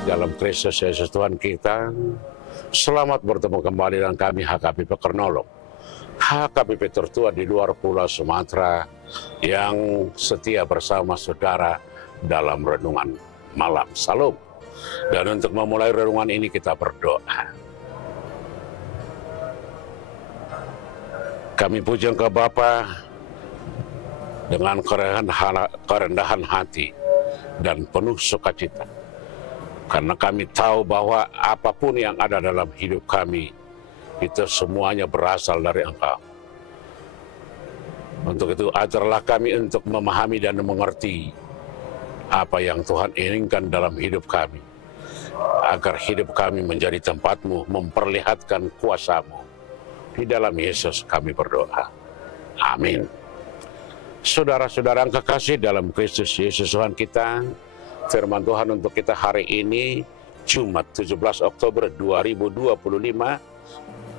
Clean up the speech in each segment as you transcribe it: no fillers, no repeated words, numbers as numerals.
kekasih dalam Kristus Yesus Tuhan kita, selamat bertemu kembali dengan kami HKBP Kernolog, HKBP tertua di luar Pulau Sumatera yang setia bersama saudara dalam renungan malam Salam. Dan untuk memulai renungan ini kita berdoa. Kami puji Engkau Bapa dengan kerendahan hati dan penuh sukacita. Karena kami tahu bahwa apapun yang ada dalam hidup kami, itu semuanya berasal dari Engkau. Untuk itu ajarlah kami untuk memahami dan mengerti apa yang Tuhan inginkan dalam hidup kami. Agar hidup kami menjadi tempat-Mu memperlihatkan kuasa-Mu. Di dalam Yesus kami berdoa. Amin. Saudara-saudara yang kekasih dalam Kristus Yesus Tuhan kita, firman Tuhan untuk kita hari ini, Jumat 17 Oktober 2025,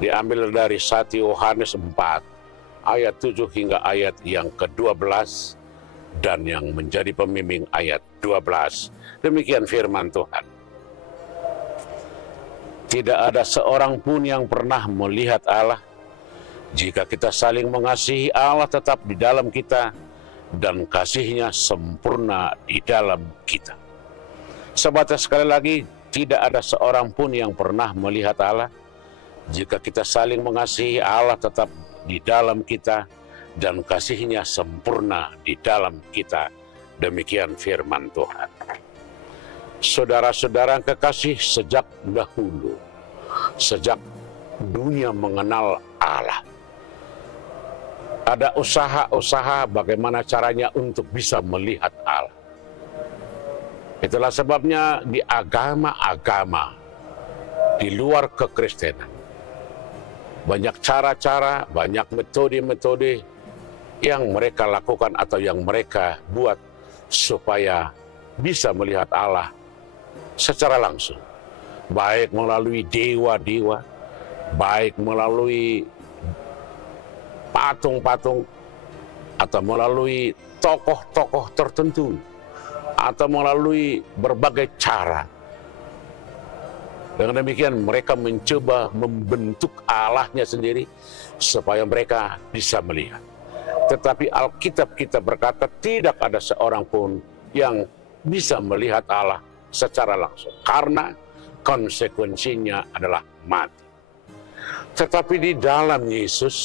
diambil dari 1 Yohanes 4, ayat 7 hingga ayat yang ke-12, dan yang menjadi pembimbing ayat 12. Demikian firman Tuhan. Tidak ada seorang pun yang pernah melihat Allah. Jika kita saling mengasihi, Allah tetap di dalam kita, dan kasih-Nya sempurna di dalam kita. Sebatas sekali lagi, tidak ada seorang pun yang pernah melihat Allah. Jika kita saling mengasihi, Allah tetap di dalam kita, dan kasih-Nya sempurna di dalam kita. Demikian firman Tuhan. Saudara-saudara yang kekasih, sejak dahulu, sejak dunia mengenal Allah, ada usaha-usaha bagaimana caranya untuk bisa melihat Allah. Itulah sebabnya di agama-agama di luar kekristenan, banyak cara-cara, banyak metode-metode yang mereka lakukan atau yang mereka buat supaya bisa melihat Allah secara langsung. Baik melalui dewa-dewa, baik melalui patung-patung, atau melalui tokoh-tokoh tertentu, atau melalui berbagai cara. Dengan demikian mereka mencoba membentuk Allahnya sendiri supaya mereka bisa melihat. Tetapi Alkitab kita berkata tidak ada seorang pun yang bisa melihat Allah secara langsung, karena konsekuensinya adalah mati. Tetapi di dalam Yesus,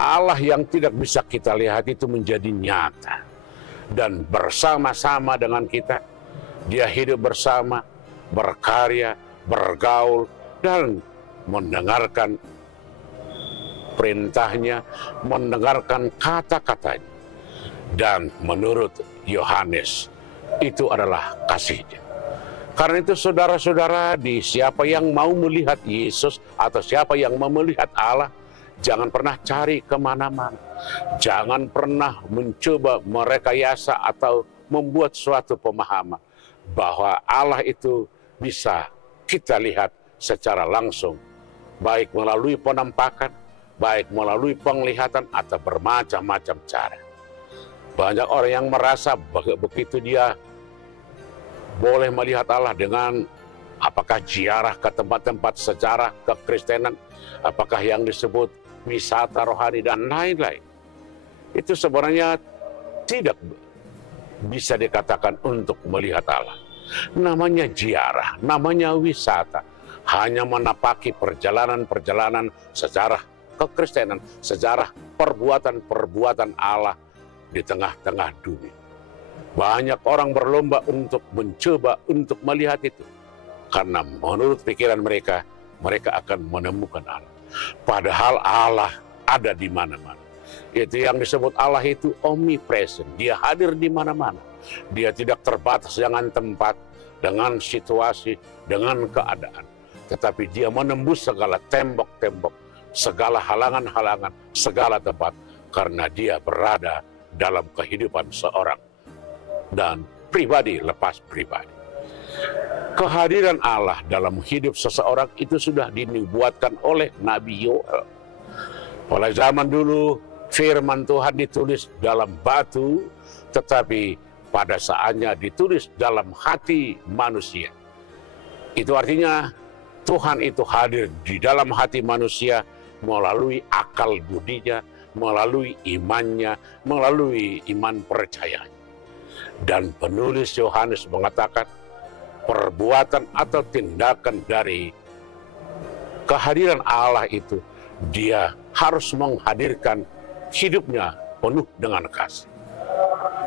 Allah yang tidak bisa kita lihat itu menjadi nyata. Dan bersama-sama dengan kita, Dia hidup bersama, berkarya, bergaul, dan mendengarkan perintah-Nya, mendengarkan kata-katanya. Dan menurut Yohanes, itu adalah kasih-Nya. Karena itu saudara-saudara, di siapa yang mau melihat Yesus atau siapa yang mau melihat Allah, jangan pernah cari kemana-mana. Jangan pernah mencoba merekayasa atau membuat suatu pemahaman bahwa Allah itu bisa kita lihat secara langsung. Baik melalui penampakan, baik melalui penglihatan, atau bermacam-macam cara. Banyak orang yang merasa begitu dia boleh melihat Allah dengan apakah ziarah ke tempat-tempat sejarah kekristenan, apakah yang disebut wisata rohani dan lain-lain. Itu sebenarnya tidak bisa dikatakan untuk melihat Allah. Namanya ziarah, namanya wisata. Hanya menapaki perjalanan-perjalanan sejarah kekristenan, sejarah perbuatan-perbuatan Allah di tengah-tengah dunia. Banyak orang berlomba untuk mencoba untuk melihat itu. Karena menurut pikiran mereka, mereka akan menemukan Allah. Padahal Allah ada di mana-mana. Itu yang disebut Allah itu omnipresent. Dia hadir di mana-mana. Dia tidak terbatas dengan tempat, dengan situasi, dengan keadaan. Tetapi Dia menembus segala tembok-tembok, segala halangan-halangan, segala tempat. Karena Dia berada dalam kehidupan seorang dan pribadi lepas pribadi. Kehadiran Allah dalam hidup seseorang itu sudah dinubuatkan oleh Nabi Yoel. Pada zaman dulu firman Tuhan ditulis dalam batu, tetapi pada saatnya ditulis dalam hati manusia. Itu artinya Tuhan itu hadir di dalam hati manusia melalui akal budinya, melalui imannya, melalui iman percayanya. Dan penulis Yohanes mengatakan perbuatan atau tindakan dari kehadiran Allah itu, dia harus menghadirkan hidupnya penuh dengan kasih.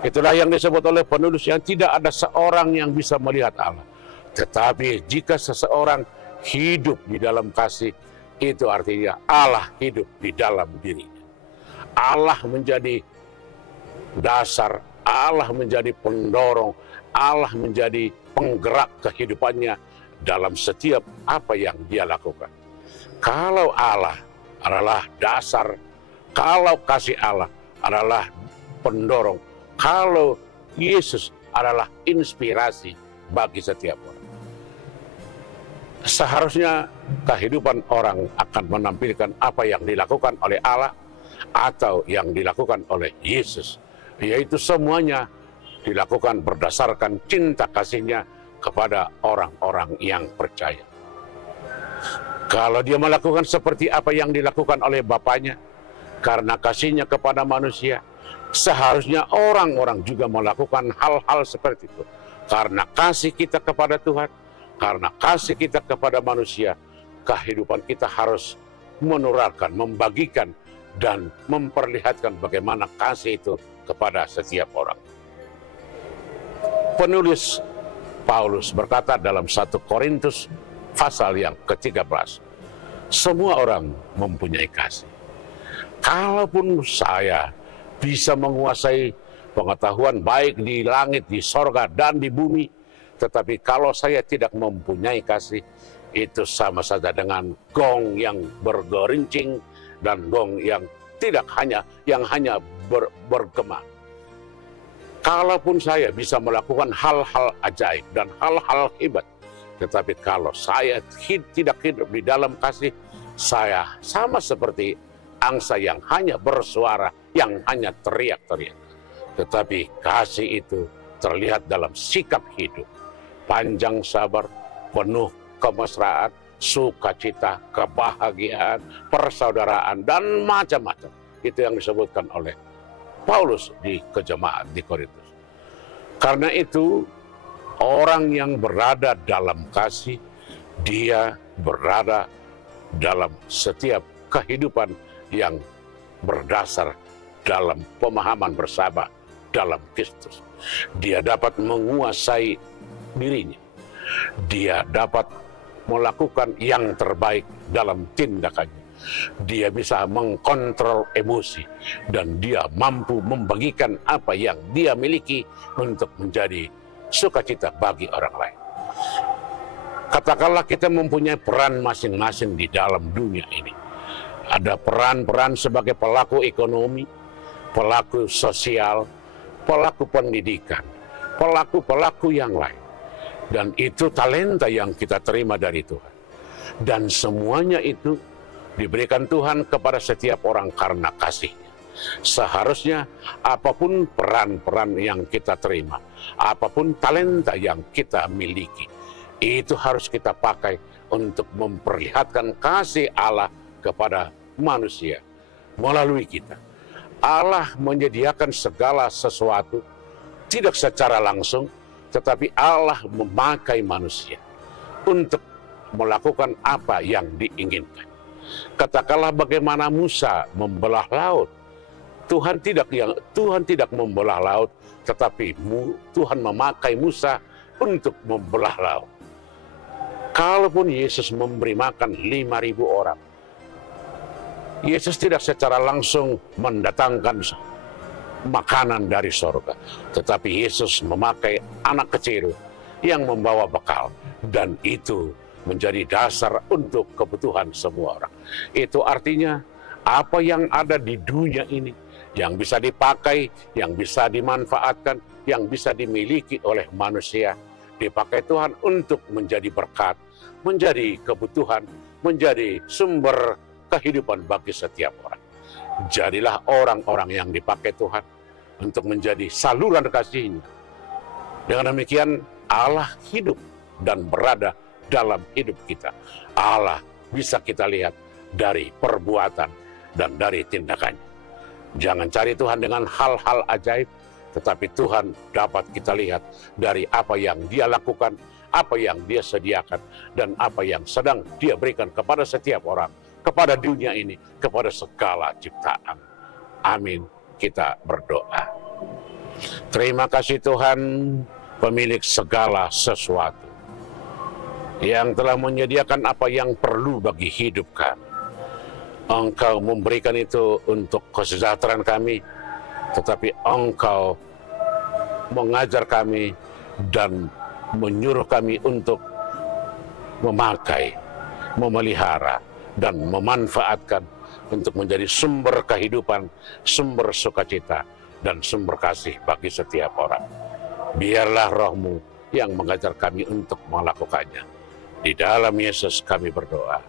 Itulah yang disebut oleh penulis yang tidak ada seorang yang bisa melihat Allah. Tetapi jika seseorang hidup di dalam kasih, itu artinya Allah hidup di dalam dirinya. Allah menjadi dasar, Allah menjadi pendorong, Allah menjadi penggerak kehidupannya dalam setiap apa yang dia lakukan. Kalau Allah adalah dasar, kalau kasih Allah adalah pendorong, kalau Yesus adalah inspirasi bagi setiap orang, seharusnya kehidupan orang akan menampilkan apa yang dilakukan oleh Allah atau yang dilakukan oleh Yesus, yaitu semuanya dilakukan berdasarkan cinta kasihnya kepada orang-orang yang percaya. Kalau dia melakukan seperti apa yang dilakukan oleh Bapaknya, karena kasihnya kepada manusia, seharusnya orang-orang juga melakukan hal-hal seperti itu. Karena kasih kita kepada Tuhan, karena kasih kita kepada manusia, kehidupan kita harus menularkan, membagikan, dan memperlihatkan bagaimana kasih itu kepada setiap orang. Penulis Paulus berkata dalam 1 Korintus pasal yang ke-13, semua orang mempunyai kasih. Kalaupun saya bisa menguasai pengetahuan baik di langit, di sorga, dan di bumi, tetapi kalau saya tidak mempunyai kasih, itu sama saja dengan gong yang bergerincing dan gong yang hanya bergema. Kalaupun saya bisa melakukan hal-hal ajaib dan hal-hal hebat, tetapi kalau saya tidak hidup di dalam kasih, saya sama seperti angsa yang hanya bersuara, yang hanya teriak-teriak. Tetapi kasih itu terlihat dalam sikap hidup, panjang sabar, penuh kemesraan, sukacita, kebahagiaan, persaudaraan, dan macam-macam. Itu yang disebutkan oleh Paulus di kejemaat di Korintus. Karena itu, orang yang berada dalam kasih, dia berada dalam setiap kehidupan yang berdasar dalam pemahaman bersama dalam Kristus. Dia dapat menguasai dirinya. Dia dapat melakukan yang terbaik dalam tindakannya. Dia bisa mengkontrol emosi dan dia mampu membagikan apa yang dia miliki untuk menjadi sukacita bagi orang lain. Katakanlah kita mempunyai peran masing-masing di dalam dunia ini. Ada peran-peran sebagai pelaku ekonomi, pelaku sosial, pelaku pendidikan, pelaku-pelaku yang lain. Dan itu talenta yang kita terima dari Tuhan. Dan semuanya itu diberikan Tuhan kepada setiap orang karena kasih-Nya. Seharusnya apapun peran-peran yang kita terima, apapun talenta yang kita miliki, itu harus kita pakai untuk memperlihatkan kasih Allah kepada manusia melalui kita. Allah menyediakan segala sesuatu tidak secara langsung, tetapi Allah memakai manusia untuk melakukan apa yang diinginkan. Katakanlah bagaimana Musa membelah laut. Tuhan tidak membelah laut, tetapi Tuhan memakai Musa untuk membelah laut. Kalaupun Yesus memberi makan 5.000 orang, Yesus tidak secara langsung mendatangkan makanan dari sorga, tetapi Yesus memakai anak kecil yang membawa bekal, dan itu menjadi dasar untuk kebutuhan semua orang. Itu artinya apa yang ada di dunia ini, yang bisa dipakai, yang bisa dimanfaatkan, yang bisa dimiliki oleh manusia, dipakai Tuhan untuk menjadi berkat, menjadi kebutuhan, menjadi sumber kehidupan bagi setiap orang. Jadilah orang-orang yang dipakai Tuhan untuk menjadi saluran kasih-Nya Dengan demikian Allah hidup dan berada dalam hidup kita. Allah bisa kita lihat dari perbuatan dan dari tindakannya. Jangan cari Tuhan dengan hal-hal ajaib, tetapi Tuhan dapat kita lihat dari apa yang Dia lakukan, apa yang Dia sediakan, dan apa yang sedang Dia berikan kepada setiap orang, kepada dunia ini, kepada segala ciptaan. Amin. Kita berdoa. Terima kasih Tuhan, pemilik segala sesuatu, yang telah menyediakan apa yang perlu bagi hidup kami. Engkau memberikan itu untuk kesejahteraan kami, tetapi Engkau mengajar kami dan menyuruh kami untuk memakai, memelihara, dan memanfaatkan untuk menjadi sumber kehidupan, sumber sukacita, dan sumber kasih bagi setiap orang. Biarlah Roh-Mu yang mengajar kami untuk melakukannya. Di dalam Yesus kami berdoa.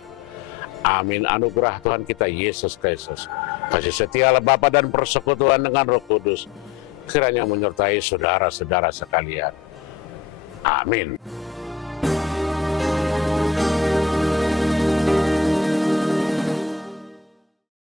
Amin. Anugerah Tuhan kita Yesus Kristus, kasih setia Bapa dan persekutuan dengan Roh Kudus, kiranya menyertai saudara-saudara sekalian. Amin.